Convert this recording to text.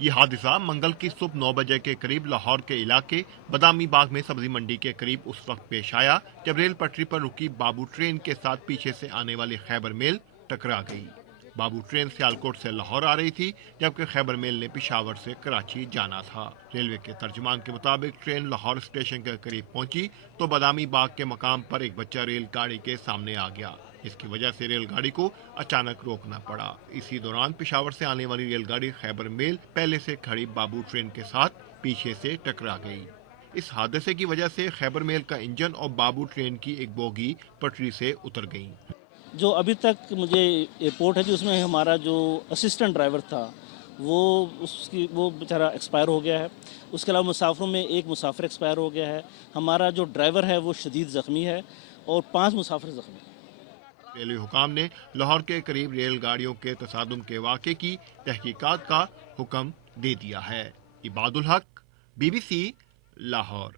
یہ حادثہ منگل کی صبح 9 بجے کے قریب لاہور کے علاقے بادامی باغ میں سبزی منڈی کے قریب اس وقت پیش آیا جب ریل پٹری پر رکی بابو ٹرین کے ساتھ پیچھے سے آنے والی خیبر میل ٹکرا گئی۔ بابو ٹرین سیالکوٹ سے لاہور آ رہی تھی جبکہ خیبر میل نے پشاور سے کراچی جانا تھا۔ ریلوے کے ترجمان کے مطابق ٹرین لاہور اسٹیشن کے قریب پہنچی تو بادامی باغ کے مقام پر ایک بچہ ریل گاڑی کے سامنے آ گیا، اس کی وجہ سے ریل گاڑی کو اچانک روکنا پڑا۔ اسی دوران پشاور سے آنے والی ریل گاڑی خیبر میل پہلے سے کھڑی بابو ٹرین کے ساتھ پیچھے سے ٹکرا گئی۔ اس حادثے کی وجہ سے خیبر میل کا انجن اور بابو ٹرین کی ایک بوگی پٹری سے اتر گئی۔ جو ابھی تک مجھے رپورٹ ہے کہ اس میں ہمارا جو اسسٹنٹ ڈرائیور تھا وہ بیچارہ ایکسپائر ہو گیا ہے۔ اس کے علاوہ مسافروں میں ایک مسافر ایکسپائر ہو گیا ہے۔ ہمارا جو ڈرائیور ہے وہ شدید زخمی ہے اور 5 مسافر زخمی ہیں۔ ریلوے حکام نے لاہور کے قریب ریل گاڑیوں کے تصادم کے واقعے کی تحقیقات کا حکم دے دیا ہے۔ عباد الحق، BBC لاہور۔